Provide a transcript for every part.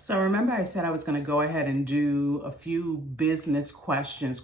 So remember I said I was going to go ahead and do a few business questions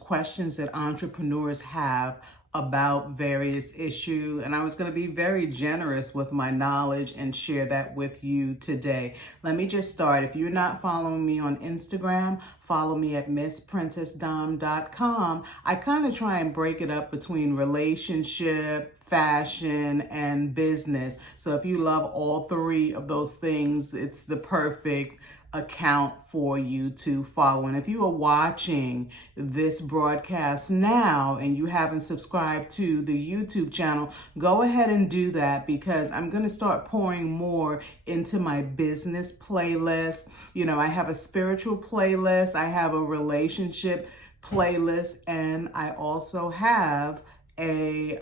that entrepreneurs have about various issues. And I was going to be very generous with my knowledge and share that with you today. Let me just start. If you're not following me on Instagram, follow me at MissPrincessDom.com. I kind of try and break it up between relationship, fashion, and business. So if you love all three of those things, it's the perfect account for you to follow. And if you are watching this broadcast now and you haven't subscribed to the YouTube channel, go ahead and do that, because I'm going to start pouring more into my business playlist. I have a spiritual playlist, I have a relationship playlist, and I also have a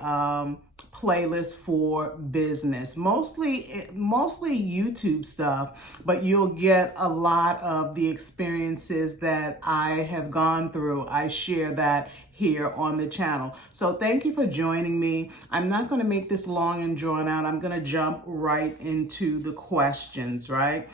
playlist for business, mostly YouTube stuff, but you'll get a lot of the experiences that I have gone through. I share that here on the channel. So thank you for joining me. I'm not going to make this long and drawn out. I'm going to jump right into the questions, right?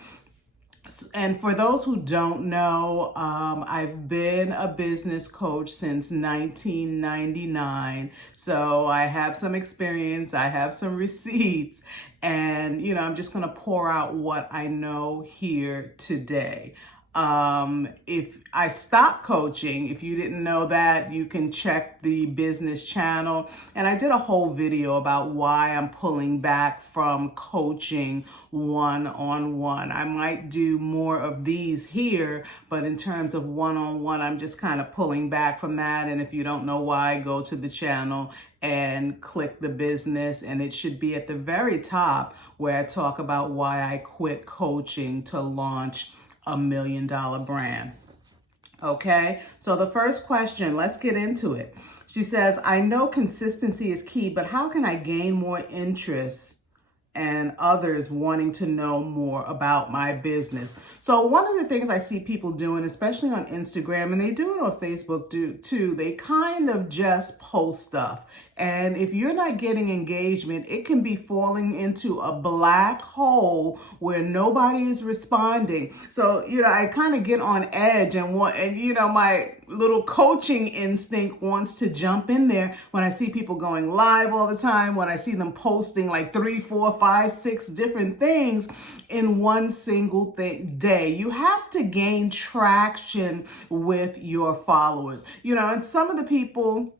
And for those who don't know, I've been a business coach since 1999. So I have some experience, I have some receipts, and, I'm just going to pour out what I know here today. If I stopped coaching, if you didn't know that, you can check the business channel. And I did a whole video about why I'm pulling back from coaching one-on-one. I might do more of these here, but in terms of one-on-one, I'm just kind of pulling back from that. And if you don't know why, go to the channel and click the business, and it should be at the very top where I talk about why I quit coaching to launch $1 million brand. Okay, so the first question, let's get into it. She says, I know consistency is key, but how can I gain more interest and others wanting to know more about my business? So one of the things I see people doing, especially on Instagram, and they do it on Facebook too, they kind of just post stuff. And if you're not getting engagement, it can be falling into a black hole where nobody is responding. So, I kind of get on edge and my little coaching instinct wants to jump in there when I see people going live all the time, when I see them posting like 3, 4, 5, 6 different things in one single day. You have to gain traction with your followers. And some of the people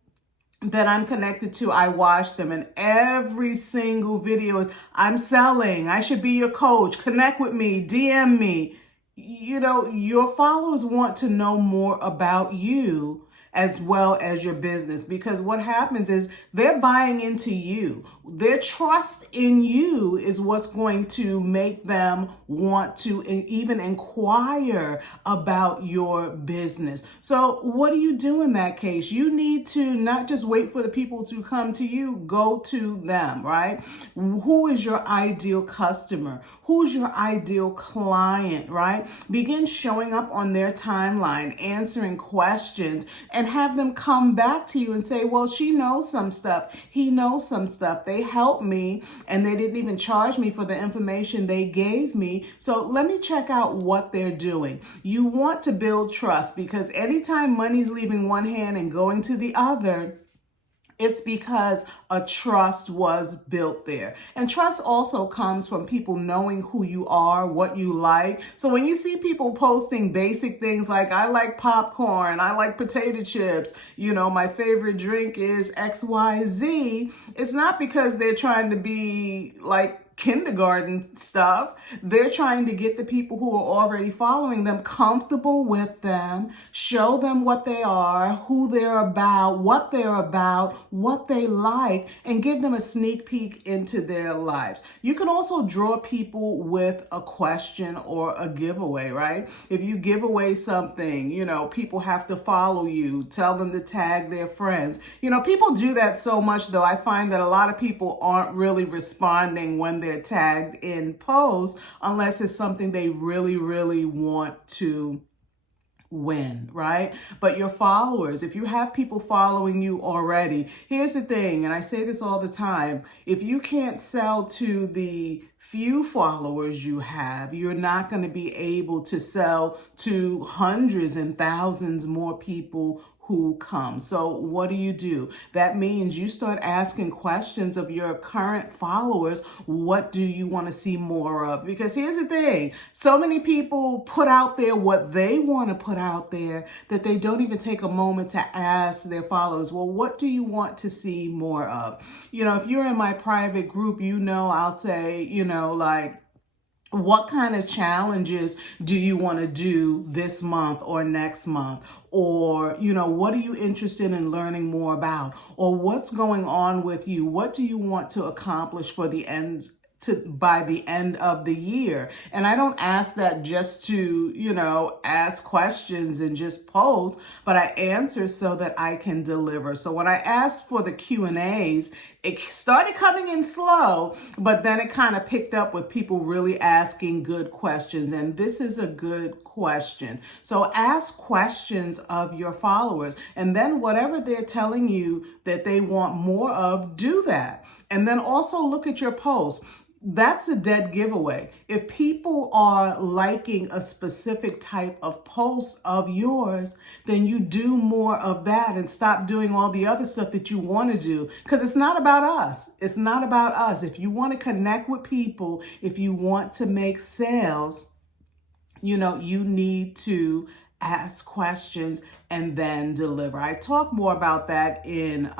that I'm connected to, I watch them, and every single video is, I'm selling, I should be your coach, connect with me, DM me. Your followers want to know more about you as well as your business, because what happens is they're buying into you. Their trust in you is what's going to make them want to even inquire about your business. So what do you do in that case? You need to not just wait for the people to come to you, go to them, right? Who is your ideal customer? Who's your ideal client, right? Begin showing up on their timeline, answering questions, and have them come back to you and say, well, she knows some stuff. He knows some stuff. They helped me, and they didn't even charge me for the information they gave me. So let me check out what they're doing. You want to build trust, because anytime money's leaving one hand and going to the other, it's because a trust was built there. And trust also comes from people knowing who you are, what you like. So when you see people posting basic things like, I like popcorn, I like potato chips, my favorite drink is XYZ, it's not because they're trying to be like kindergarten stuff. They're trying to get the people who are already following them comfortable with them, show them what they are, who they're about, what they like, and give them a sneak peek into their lives. You can also draw people with a question or a giveaway, right? If you give away something, people have to follow you, tell them to tag their friends. People do that so much, though. I find that a lot of people aren't really responding when they're tagged in posts unless it's something they really, really want to win, right? But your followers, if you have people following you already, here's the thing, and I say this all the time, if you can't sell to the few followers you have, you're not going to be able to sell to hundreds and thousands more people who come. So what do? That means you start asking questions of your current followers. What do you want to see more of? Because here's the thing, so many people put out there what they want to put out there that they don't even take a moment to ask their followers, well, what do you want to see more of? If you're in my private group, I'll say, like, what kind of challenges do you want to do this month or next month? Or, what are you interested in learning more about? Or what's going on with you? What do you want to accomplish for by the end of the year? And I don't ask that just to, ask questions and just post, but I answer so that I can deliver. So when I asked for the Q&As, it started coming in slow, but then it kind of picked up with people really asking good questions. And this is a good question. So ask questions of your followers, and then whatever they're telling you that they want more of, do that. And then also look at your posts. That's a dead giveaway. If people are liking a specific type of post of yours, then you do more of that and stop doing all the other stuff that you want to do, because it's not about us. It's not about us. If you want to connect with people, if you want to make sales, you need to ask questions and then deliver. I talk more about that in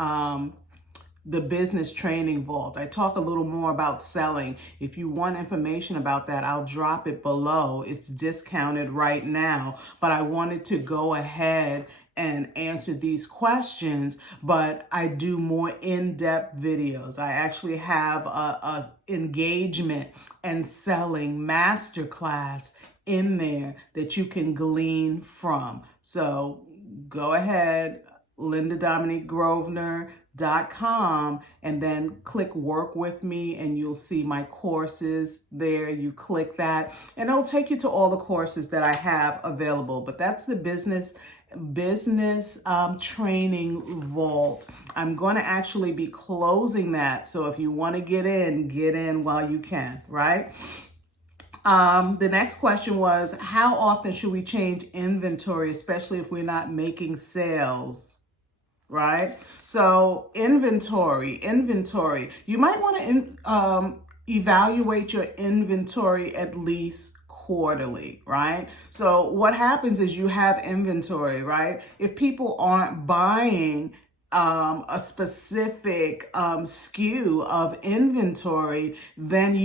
the business training vault. I talk a little more about selling. If you want information about that, I'll drop it below. It's discounted right now, but I wanted to go ahead and answer these questions, but I do more in-depth videos. I actually have a engagement and selling masterclass in there that you can glean from. So go ahead, LindaDominiqueGrosvenor.com, and then click work with me, and you'll see my courses there. You click that and it'll take you to all the courses that I have available. But that's the business training vault. I'm going to actually be closing that. So if you want to get in while you can, right? The next question was, how often should we change inventory, especially if we're not making sales? Right? So inventory, you might want to evaluate your inventory at least quarterly, right? So what happens is you have inventory, right? If people aren't buying a specific SKU of inventory, then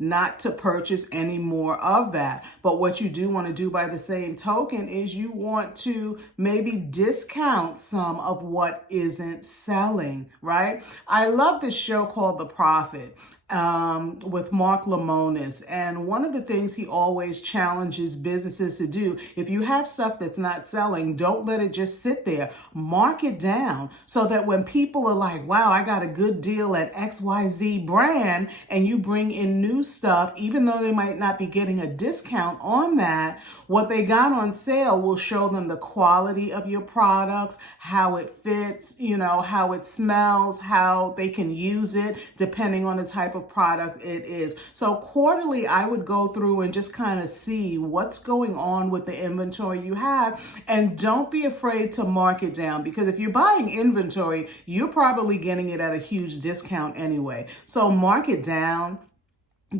not to purchase any more of that. But what you do want to do by the same token is you want to maybe discount some of what isn't selling, right? I love this show called The Profit. With Mark Lemonis. And one of the things he always challenges businesses to do, if you have stuff that's not selling, don't let it just sit there. Mark it down so that when people are like, wow, I got a good deal at XYZ brand, and you bring in new stuff, even though they might not be getting a discount on that, what they got on sale will show them the quality of your products, how it fits, how it smells, how they can use it, depending on the type of product it is. So quarterly, I would go through and just kind of see what's going on with the inventory you have. And don't be afraid to mark it down, because if you're buying inventory, you're probably getting it at a huge discount anyway. So mark it down.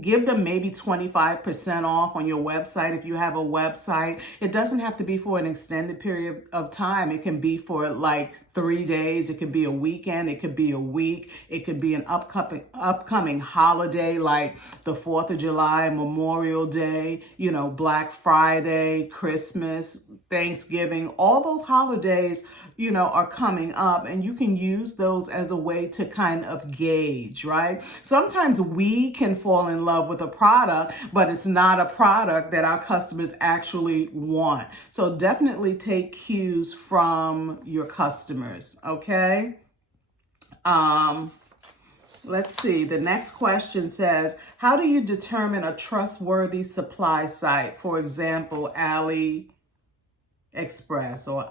Give them maybe 25% off on your website if you have a website. It doesn't have to be for an extended period of time. It can be for like 3 days. It could be a weekend. It could be a week. It could be an upcoming holiday like the 4th of July, Memorial Day, Black Friday, Christmas, Thanksgiving. All those holidays, are coming up, and you can use those as a way to kind of gauge, right? Sometimes we can fall in love with a product, but it's not a product that our customers actually want. So definitely take cues from your customers, okay? Let's see. The next question says, how do you determine a trustworthy supply site? For example, Express or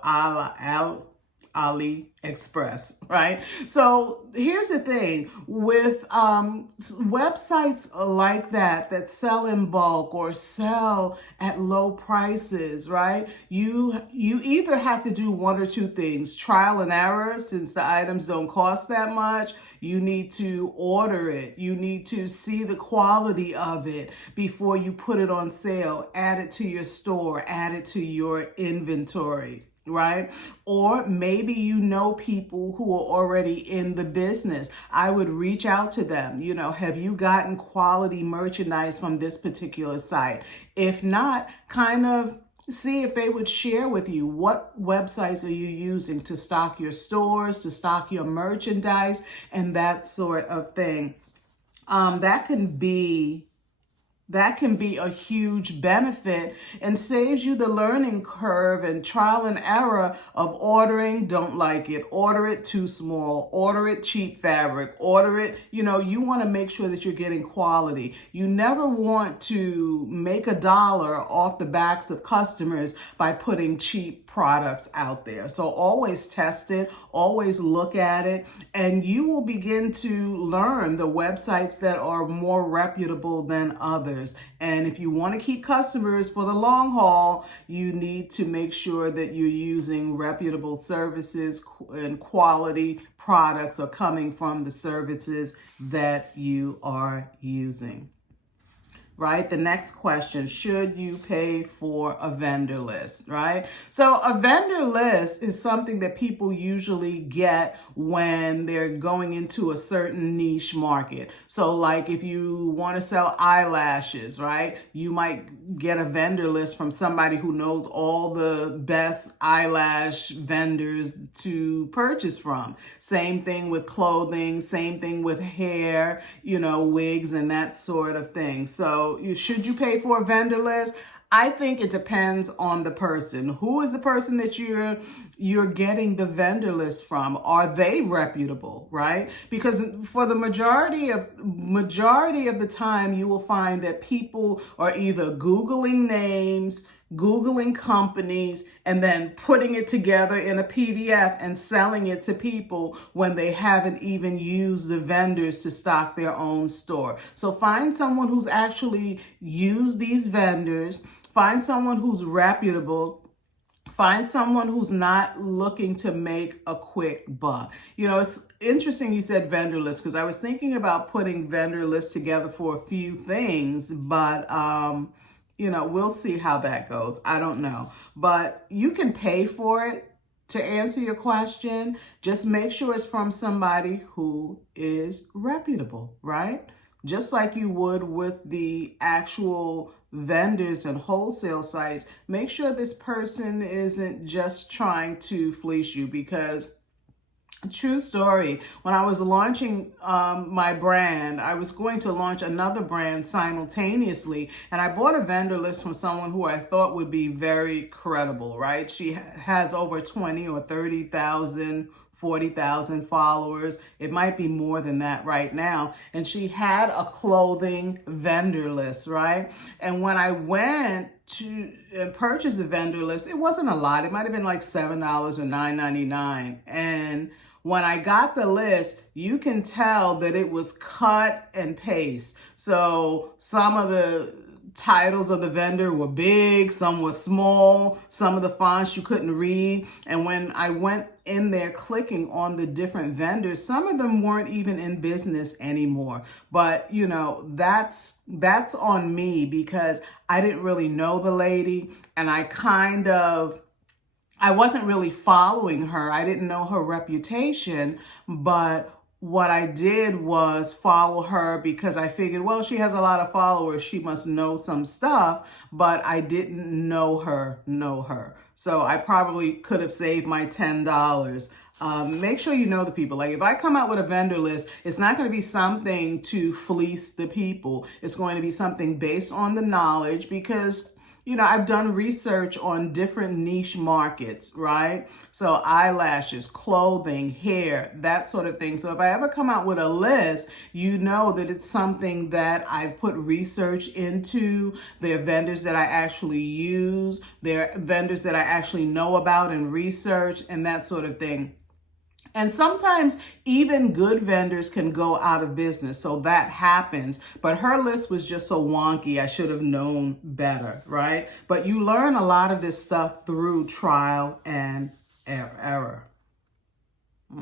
AliExpress, right? So here's the thing with websites like that sell in bulk or sell at low prices, right? You either have to do one or two things: trial and error, since the items don't cost that much. You need to order it. You need to see the quality of it before you put it on sale. Add it to your store, add it to your inventory, right? Or maybe you know people who are already in the business. I would reach out to them. Have you gotten quality merchandise from this particular site? If not, kind of see if they would share with you what websites are you using to stock your stores, to stock your merchandise, and that sort of thing. That can be a huge benefit and saves you the learning curve and trial and error of ordering, don't like it, order it too small, order it cheap fabric, order it, you want to make sure that you're getting quality. You never want to make $1 off the backs of customers by putting cheap products out there. So always test it, always look at it, and you will begin to learn the websites that are more reputable than others. And if you want to keep customers for the long haul, you need to make sure that you're using reputable services and quality products are coming from the services that you are using. Right? The next question, should you pay for a vendor list, right? So a vendor list is something that people usually get when they're going into a certain niche market. So like if you want to sell eyelashes, right? You might get a vendor list from somebody who knows all the best eyelash vendors to purchase from. Same thing with clothing, same thing with hair, wigs and that sort of thing. So should you pay for a vendor list? I think it depends on the person. Who is the person that you're getting the vendor list from? Are they reputable, right? Because for the majority of the time, you will find that people are either Googling names, Googling companies, and then putting it together in a PDF and selling it to people when they haven't even used the vendors to stock their own store. So find someone who's actually used these vendors, find someone who's reputable, find someone who's not looking to make a quick buck. It's interesting you said vendor list, because I was thinking about putting vendor lists together for a few things, but we'll see how that goes. I don't know. But you can pay for it. To answer your question, just make sure it's from somebody who is reputable, right? Just like you would with the actual vendors and wholesale sites, make sure this person isn't just trying to fleece you, because true story, when I was launching my brand, I was going to launch another brand simultaneously, and I bought a vendor list from someone who I thought would be very credible, right? She has over 20 or 30,000 40,000 followers. It might be more than that right now. And she had a clothing vendor list, right? And when I went to purchase the vendor list, it wasn't a lot. It might have been like $7 or $9.99. And when I got the list, you can tell that it was cut and paste. So some of the titles of the vendor were big, some were small, some of the fonts you couldn't read. And when I went in there clicking on the different vendors, some of them weren't even in business anymore. But that's on me, because I didn't really know the lady, and I wasn't really following her. I didn't know her reputation, but what I did was follow her because I figured, well, she has a lot of followers, she must know some stuff, but I didn't know her. So I probably could have saved my $10. Make sure you know the people. Like if I come out with a vendor list, it's not going to be something to fleece the people. It's going to be something based on the knowledge, because I've done research on different niche markets, right? So eyelashes, clothing, hair, that sort of thing. So if I ever come out with a list, you know that it's something that I've put research into. There are vendors that I actually use. There are vendors that I actually know about and research and that sort of thing. And sometimes even good vendors can go out of business. So that happens. But her list was just so wonky. I should have known better, right? But you learn a lot of this stuff through trial and error.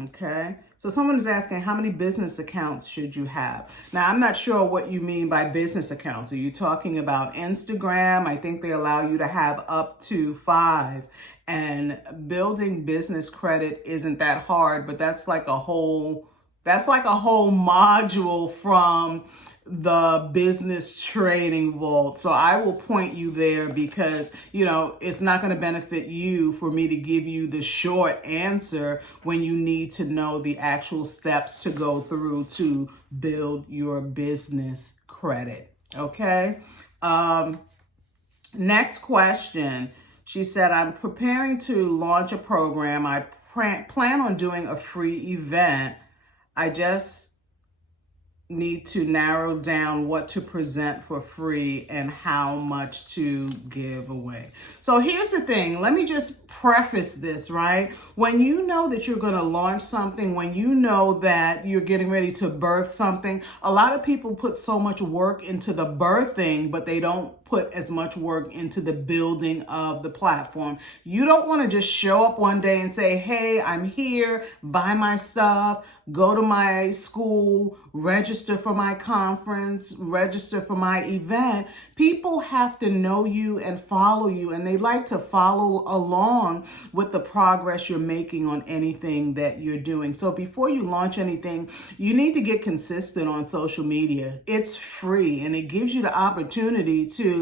Okay. So someone is asking, how many business accounts should you have? Now, I'm not sure what you mean by business accounts. Are you talking about Instagram? I think they allow you to have up to 5. And building business credit isn't that hard, but that's like a whole module from the business training vault. So I will point you there because, it's not going to benefit you for me to give you the short answer when you need to know the actual steps to go through to build your business credit. Okay. Next question. She said, I'm preparing to launch a program. I plan on doing a free event. I just need to narrow down what to present for free and how much to give away. So here's the thing. Let me just preface this, right? When you know that you're going to launch something, when you know that you're getting ready to birth something, a lot of people put so much work into the birthing, but they don't put as much work into the building of the platform. You don't want to just show up one day and say, hey, I'm here, buy my stuff, go to my school, register for my conference, register for my event. People have to know you and follow you, and they like to follow along with the progress you're making on anything that you're doing. So before you launch anything, you need to get consistent on social media. It's free, and it gives you the opportunity to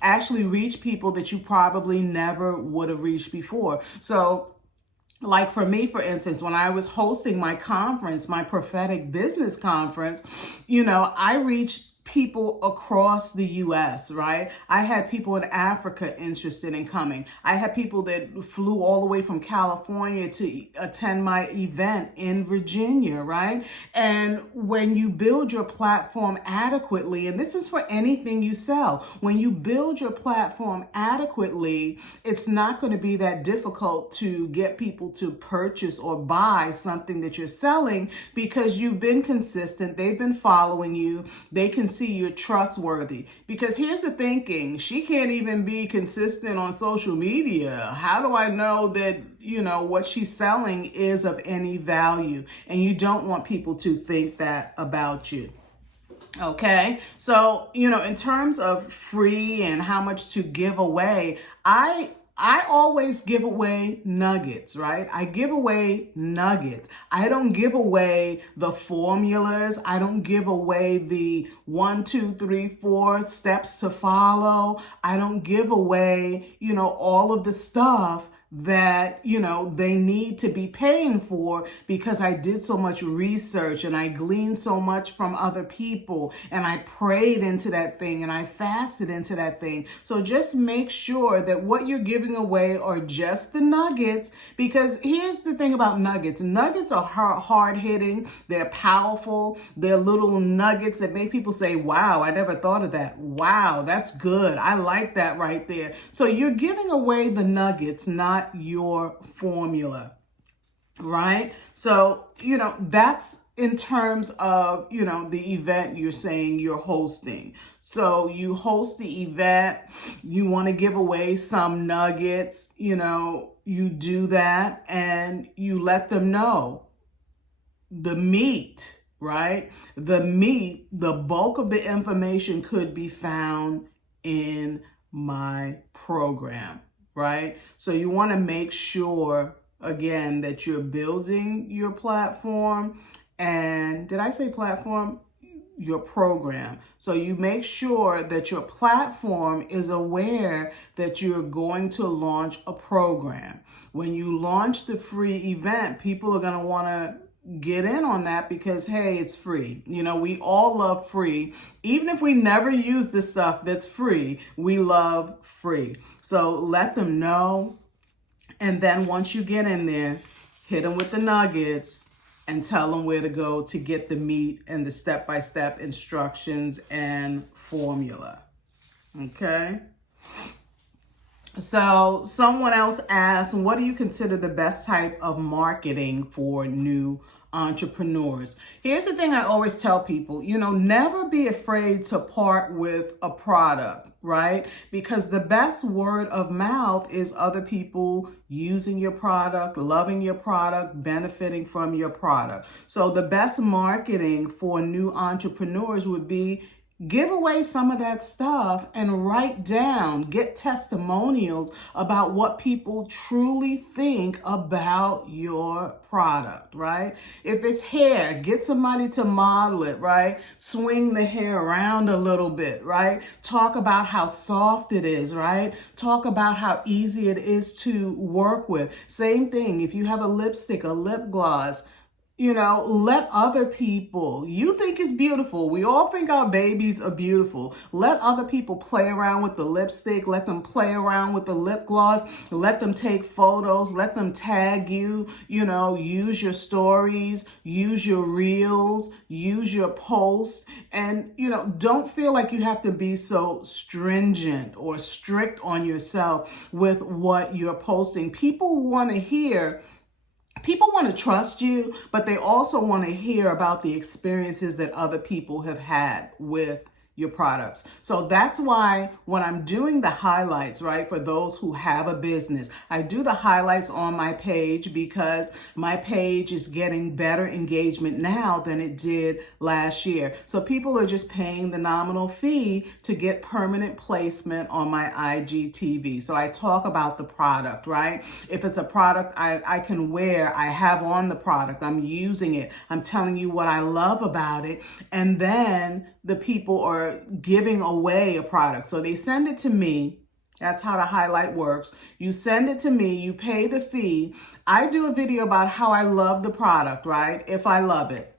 actually reach people that you probably never would have reached before. So like for me, for instance, when I was hosting my conference, my prophetic business conference, I reached people across the U.S., right? I had people in Africa interested in coming. I had people that flew all the way from California to attend my event in Virginia, right? And when you build your platform adequately, and this is for anything you sell, when you build your platform adequately, it's not going to be that difficult to get people to purchase or buy something that you're selling because you've been consistent. They've been following you. They can see you're trustworthy. Because here's the thinking, she can't even be consistent on social media. How do I know that, what she's selling is of any value? And you don't want people to think that about you. Okay. So, in terms of free and how much to give away, I always give away nuggets, right? I give away nuggets. I don't give away the formulas. I don't give away the 1, 2, 3, 4 steps to follow. I don't give away, all of the stuff that, they need to be paying for because I did so much research and I gleaned so much from other people and I prayed into that thing and I fasted into that thing. So just make sure that what you're giving away are just the nuggets, because here's the thing about nuggets. Nuggets are hard hitting. They're powerful. They're little nuggets that make people say, wow, I never thought of that. Wow, that's good. I like that right there. So you're giving away the nuggets, not your formula, right? So, that's in terms of, the event you're saying you're hosting. So you host the event, you want to give away some nuggets, you do that and you let them know the meat, right? The meat, the bulk of the information could be found in my program. Right? So you want to make sure, again, that you're building your platform. And did I say platform? Your program. So you make sure that your platform is aware that you're going to launch a program. When you launch the free event, people are going to want to get in on that because, hey, it's free. We all love free. Even if we never use the stuff that's free, we love free. So let them know. And then once you get in there, hit them with the nuggets and tell them where to go to get the meat and the step-by-step instructions and formula. Okay? So someone else asked, what do you consider the best type of marketing for new entrepreneurs? Here's the thing I always tell people, never be afraid to part with a product, right? Because the best word of mouth is other people using your product, loving your product, benefiting from your product. So the best marketing for new entrepreneurs would be give away some of that stuff and write down, get testimonials about what people truly think about your product, right? If it's hair, get somebody to model it, right? Swing the hair around a little bit, right? Talk about how soft it is, right? Talk about how easy it is to work with. Same thing, if you have a lipstick, a lip gloss, let other people, you think it's beautiful. We all think our babies are beautiful. Let other people play around with the lipstick. Let them play around with the lip gloss. Let them take photos. Let them tag you, use your stories, use your reels, use your posts. And, don't feel like you have to be so stringent or strict on yourself with what you're posting. People want to trust you, but they also want to hear about the experiences that other people have had with your products. So that's why when I'm doing the highlights, right, for those who have a business, I do the highlights on my page because my page is getting better engagement now than it did last year. So people are just paying the nominal fee to get permanent placement on my IGTV. So I talk about the product, right? If it's a product I can wear, I have on the product, I'm using it, I'm telling you what I love about it, and then the people are giving away a product. So they send it to me. That's how the highlight works. You send it to me, you pay the fee. I do a video about how I love the product, right? If I love it.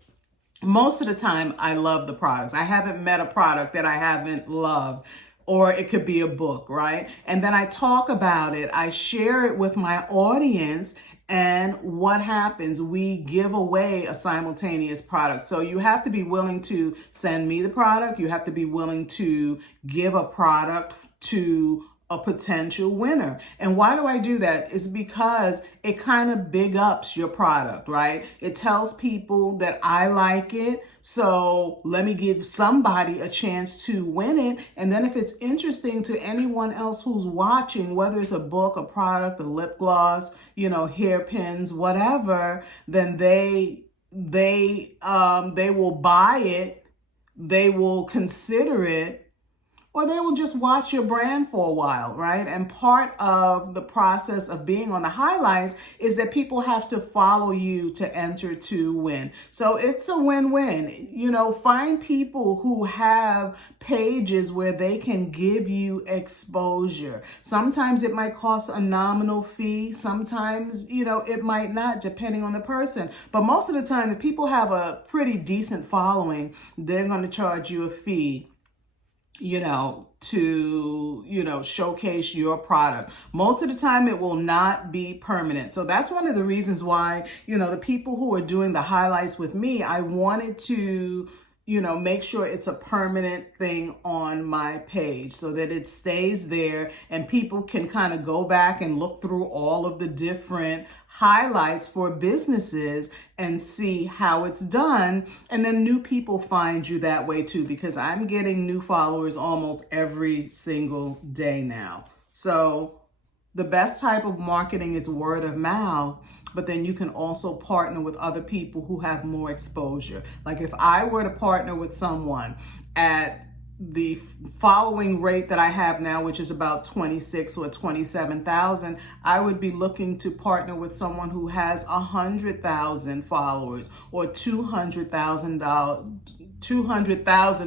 Most of the time, I love the products. I haven't met a product that I haven't loved. Or it could be a book, right? And then I talk about it. I share it with my audience. And what happens? We give away a simultaneous product. So you have to be willing to send me the product. You have to be willing to give a product to a potential winner. And why do I do that? It's because it kind of big ups your product, right? It tells people that I like it. So let me give somebody a chance to win it. And then if it's interesting to anyone else who's watching, whether it's a book, a product, a lip gloss, hairpins, whatever, then they will buy it, they will consider it, or they will just watch your brand for a while, right? And part of the process of being on the highlights is that people have to follow you to enter to win. So it's a win-win. Find people who have pages where they can give you exposure. Sometimes it might cost a nominal fee. Sometimes, it might not, depending on the person. But most of the time, if people have a pretty decent following, they're going to charge you a fee to, showcase your product. Most of the time it will not be permanent. So that's one of the reasons why, the people who are doing the highlights with me, I wanted to, make sure it's a permanent thing on my page so that it stays there and people can kind of go back and look through all of the different highlights for businesses and see how it's done. And then new people find you that way too, because I'm getting new followers almost every single day now. So the best type of marketing is word of mouth, but then you can also partner with other people who have more exposure. Like if I were to partner with someone at the following rate that I have now, which is about 26 or 27,000, I would be looking to partner with someone who has 100,000 followers or 200,000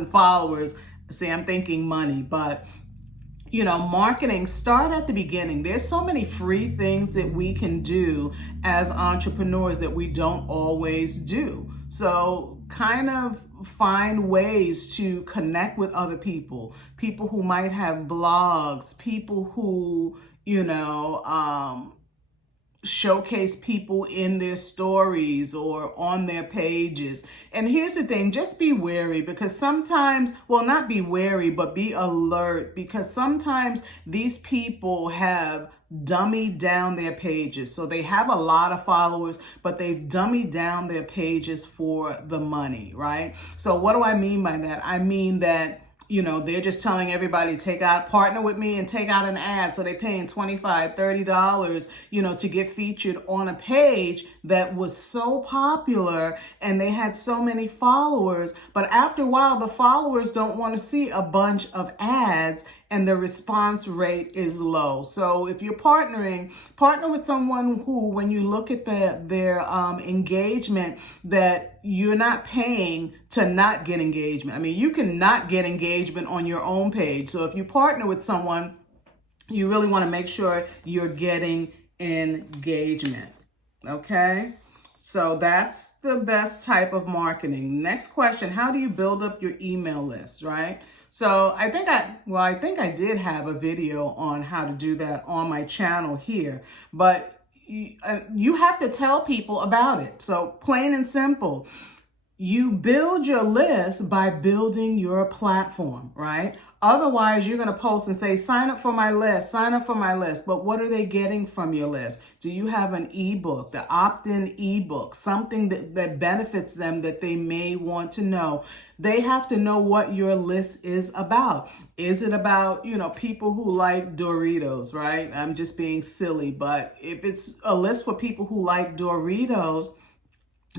followers. See, I'm thinking money, but marketing, start at the beginning. There's so many free things that we can do as entrepreneurs that we don't always do. So kind of find ways to connect with other people who might have blogs, people who, showcase people in their stories or on their pages. And here's the thing, just be wary, because sometimes, well, not be wary, but be alert, because sometimes these people have dummied down their pages. So they have a lot of followers, but they've dummied down their pages for the money, right? So what do I mean by that? I mean that they're just telling everybody, partner with me and take out an ad. So they're paying $25, $30, to get featured on a page that was so popular and they had so many followers. But after a while, the followers don't want to see a bunch of ads and the response rate is low. So if you're partner with someone who, when you look at their engagement, that you're not paying to not get engagement. I mean, you can not get engagement on your own page. So if you partner with someone, you really want to make sure you're getting engagement. Okay? So that's the best type of marketing. Next question, how do you build up your email list, right? So I think I did have a video on how to do that on my channel here, but you have to tell people about it. So plain and simple, you build your list by building your platform, right? Otherwise, you're going to post and say, sign up for my list, sign up for my list. But what are they getting from your list? Do you have an ebook, the opt-in ebook, something that benefits them that they may want to know? They have to know what your list is about. Is it about, people who like Doritos, right? I'm just being silly. But if it's a list for people who like Doritos,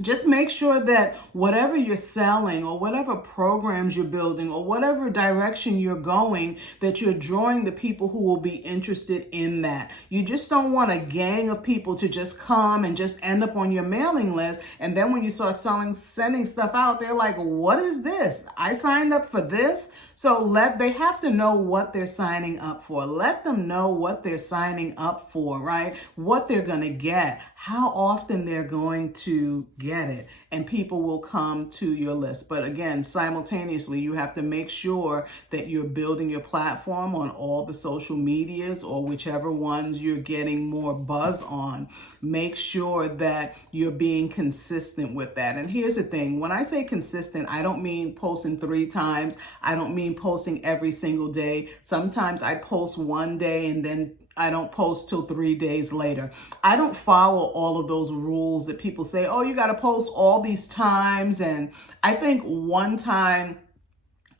just make sure that whatever you're selling or whatever programs you're building or whatever direction you're going, that you're drawing the people who will be interested in that. You just don't want a gang of people to just come and just end up on your mailing list. And then when you start sending stuff out, they're like, what is this? I signed up for this. So they have to know what they're signing up for. Let them know what they're signing up for, right? What they're going to get, how often they're going to get it, and people will come to your list. But again, simultaneously, you have to make sure that you're building your platform on all the social medias or whichever ones you're getting more buzz on. Make sure that you're being consistent with that. And here's the thing, when I say consistent, I don't mean posting 3 times. I don't mean posting every single day. Sometimes I post one day and then I don't post till 3 days later. I don't follow all of those rules that people say, oh, you got to post all these times. And I think one time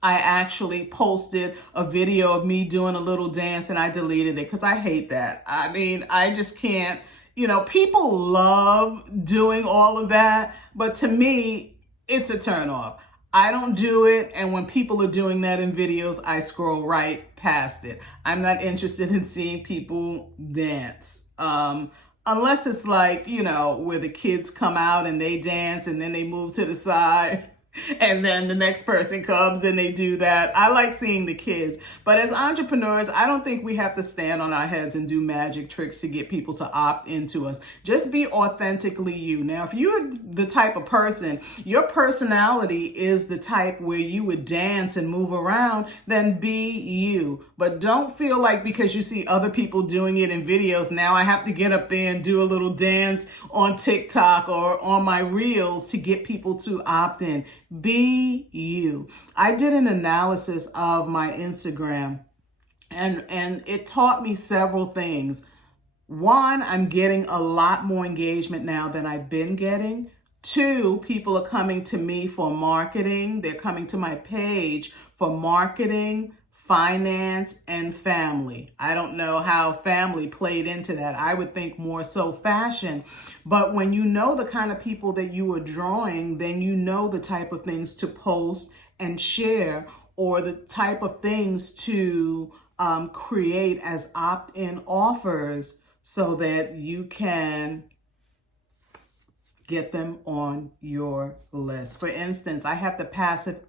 I actually posted a video of me doing a little dance and I deleted it because I hate that. I mean, I just can't, people love doing all of that, but to me, it's a turn off. I don't do it, and when people are doing that in videos, I scroll right past it. I'm not interested in seeing people dance. Unless it's like, where the kids come out and they dance and then they move to the side. And then the next person comes and they do that. I like seeing the kids. But as entrepreneurs, I don't think we have to stand on our heads and do magic tricks to get people to opt into us. Just be authentically you. Now, if you're the type of person, your personality is the type where you would dance and move around, then be you. But don't feel like because you see other people doing it in videos, now I have to get up there and do a little dance on TikTok or on my reels to get people to opt in. Be you. I did an analysis of my Instagram and it taught me several things. One, I'm getting a lot more engagement now than I've been getting. 2, people are coming to me for marketing. They're coming to my page for marketing, finance, and family. I don't know how family played into that. I would think more so fashion. But when you know the kind of people that you are drawing, then you know the type of things to post and share, or the type of things to create as opt-in offers so that you can get them on your list. For instance, I have the passive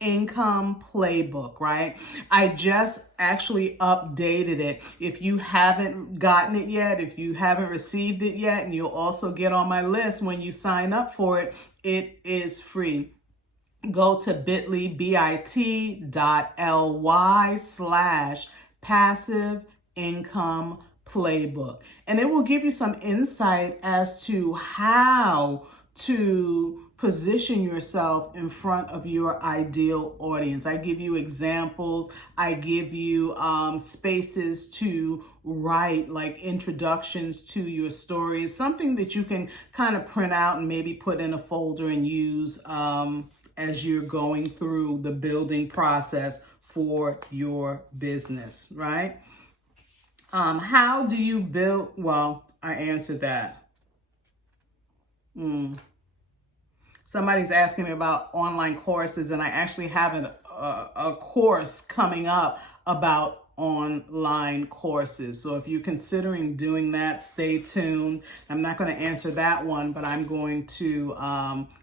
Income Playbook, right? I just actually updated it. If you haven't gotten it yet, if you haven't received it yet, and you'll also get on my list when you sign up for it, it is free. Go to bit.ly/passive income playbook. And it will give you some insight as to how to position yourself in front of your ideal audience. I give you examples. I give you spaces to write, like introductions to your stories, something that you can kind of print out and maybe put in a folder and use as you're going through the building process for your business, right? How do you build? Well, I answered that. Somebody's asking me about online courses, and I actually have a course coming up about online courses. So if you're considering doing that, stay tuned. I'm not going to answer that one, but I'm going to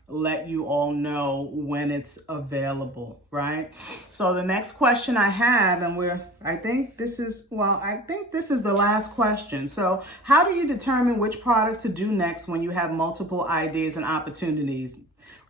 let you all know when it's available, right? So the next question I have, and I think this is the last question. So how do you determine which product to do next when you have multiple ideas and opportunities?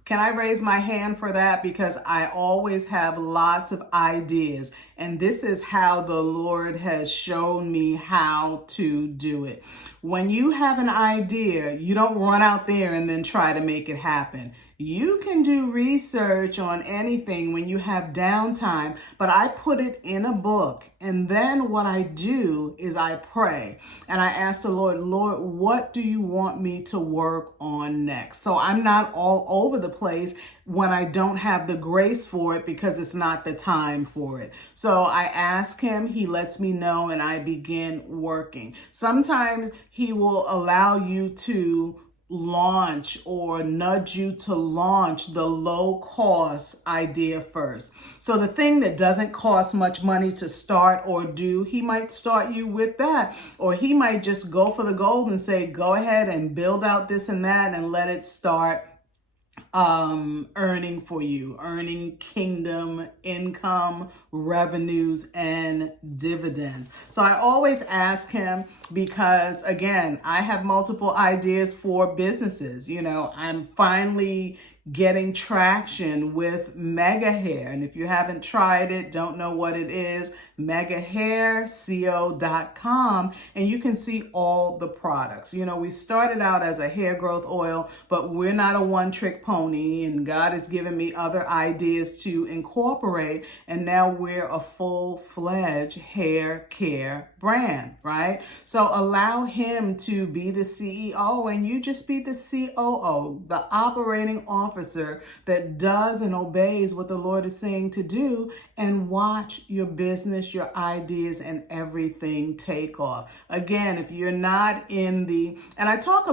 Can I raise my hand for that? Because I always have lots of ideas, and this is how the Lord has shown me how to do it. When you have an idea, you don't run out there and then try to make it happen. You can do research on anything when you have downtime, but I put it in a book. And then what I do is I pray and I ask the Lord, what do you want me to work on next? So I'm not all over the place when I don't have the grace for it because it's not the time for it. So I ask him, he lets me know, and I begin working. Sometimes he will allow you to launch or nudge you to launch the low cost idea first. So the thing that doesn't cost much money to start or do, he might start you with that. Or he might just go for the gold and say, go ahead and build out this and that and let it start earning for you, earning kingdom income, revenues, and dividends. So I always ask him because, again, I have multiple ideas for businesses. You know, I'm finally getting traction with Mega Hair. And if you haven't tried it, don't know what it is, megahairco.com, and you can see all the products. You know, we started out as a hair growth oil, but we're not a one-trick pony, and God has given me other ideas to incorporate, and now we're a full-fledged hair care brand, right? So allow him to be the CEO, and you just be the COO, the operating officer that does and obeys what the Lord is saying to do, and watch your business, your ideas, and everything take off. Again, if you're not and I talk a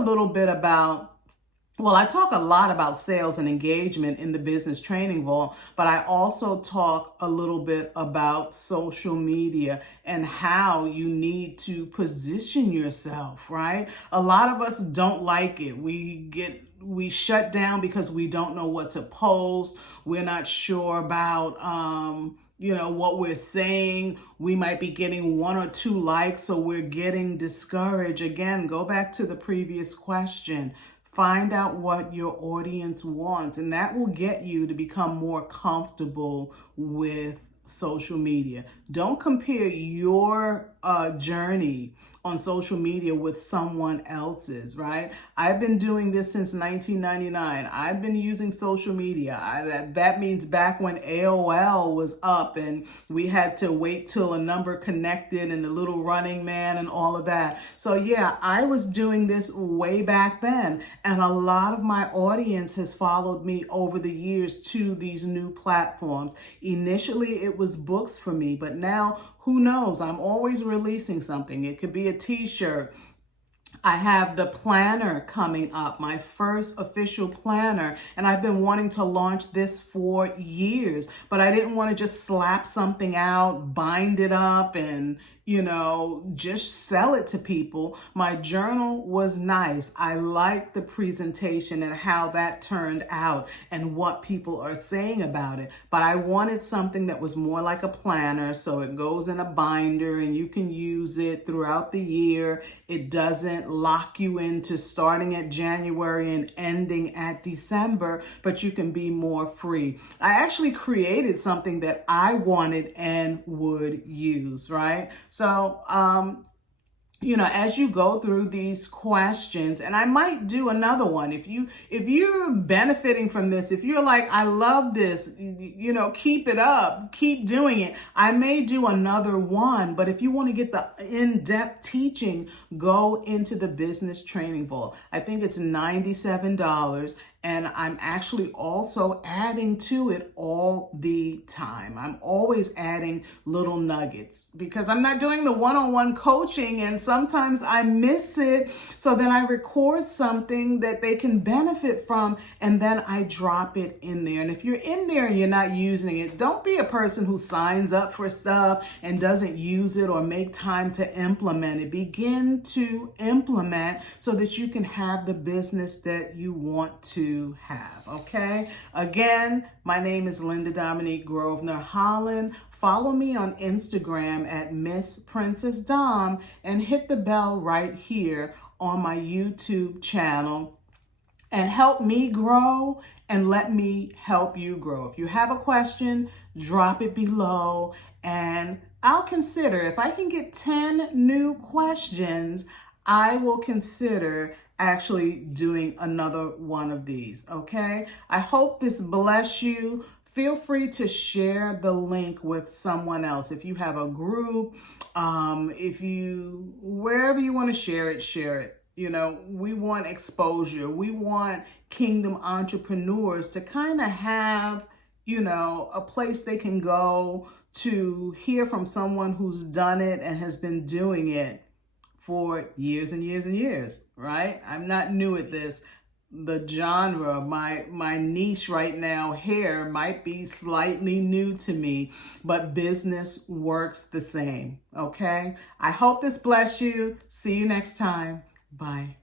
lot about sales and engagement in the business training vault, but I also talk a little bit about social media and how you need to position yourself, right? A lot of us don't like it. We shut down because we don't know what to post. We're not sure about, what we're saying. We might be getting 1 or 2 likes, so we're getting discouraged. Again, go back to the previous question. Find out what your audience wants, and that will get you to become more comfortable with social media. Don't compare your journey on social media with someone else's, right? I've been doing this since 1999. I've been using social media. That means back when AOL was up and we had to wait till a number connected and the little running man and all of that. So yeah, I was doing this way back then. And a lot of my audience has followed me over the years to these new platforms. Initially, it was books for me, but now who knows? I'm always releasing something. It could be a t-shirt. I have the planner coming up, my first official planner, and I've been wanting to launch this for years, but I didn't want to just slap something out, bind it up, and just sell it to people. My journal was nice. I liked the presentation and how that turned out and what people are saying about it. But I wanted something that was more like a planner, so it goes in a binder and you can use it throughout the year. It doesn't lock you into starting at January and ending at December, but you can be more free. I actually created something that I wanted and would use, right? So, as you go through these questions, and I might do another one if you're benefiting from this, if you're like, I love this, keep it up, keep doing it. I may do another one, but if you want to get the in-depth teaching, go into the business training vault. I think it's $97. And I'm actually also adding to it all the time. I'm always adding little nuggets because I'm not doing the one-on-one coaching and sometimes I miss it. So then I record something that they can benefit from and then I drop it in there. And if you're in there and you're not using it, don't be a person who signs up for stuff and doesn't use it or make time to implement it. Begin to implement so that you can have the business that you want to have. Okay. Again, my name is Linda Dominique Grosvenor Holland. Follow me on Instagram at Miss Princess Dom and hit the bell right here on my YouTube channel and help me grow and let me help you grow. If you have a question, drop it below and I'll consider if I can get 10 new questions, I will consider actually doing another one of these, okay? I hope this bless you. Feel free to share the link with someone else. If you have a group, wherever you want to share it, share it. We want exposure. We want kingdom entrepreneurs to kind of have, a place they can go to hear from someone who's done it and has been doing it for years and years and years, right? I'm not new at this. The genre, my niche right now, hair, might be slightly new to me, but business works the same, okay? I hope this bless you. See you next time. Bye.